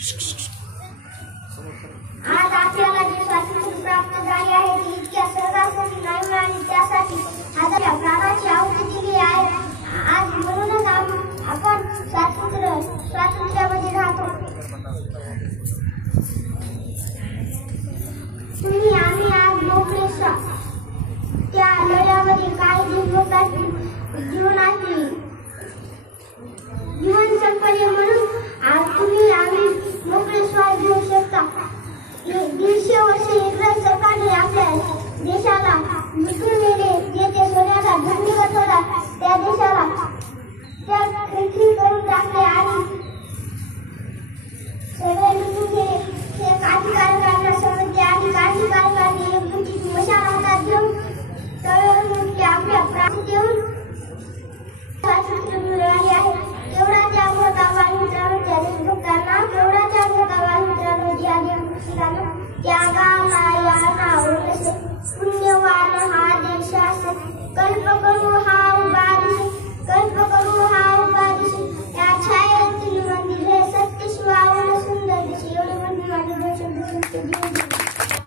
आज आपल्याला जे स्वातंत्र्य प्राप्त झाले आहे ते इतक्या सहजासहजी नाही मिळाले, त्यासाठी आपल्या प्राणाची आहुती दिली आहे. आज म्हणूनच आपण स्वातंत्र्यामध्ये राहतो. तुम्ही आम्ही आज मोकळेशा त्या लढ्यामध्ये काही देशभक्तांची जीवन आणली. जीवन संपले म्हणून आज तुम्ही आम्ही मोकळे श्वास घेऊ शकता. 150 वर्षे इंग्रज सरकारने आपल्या देशाला लुटून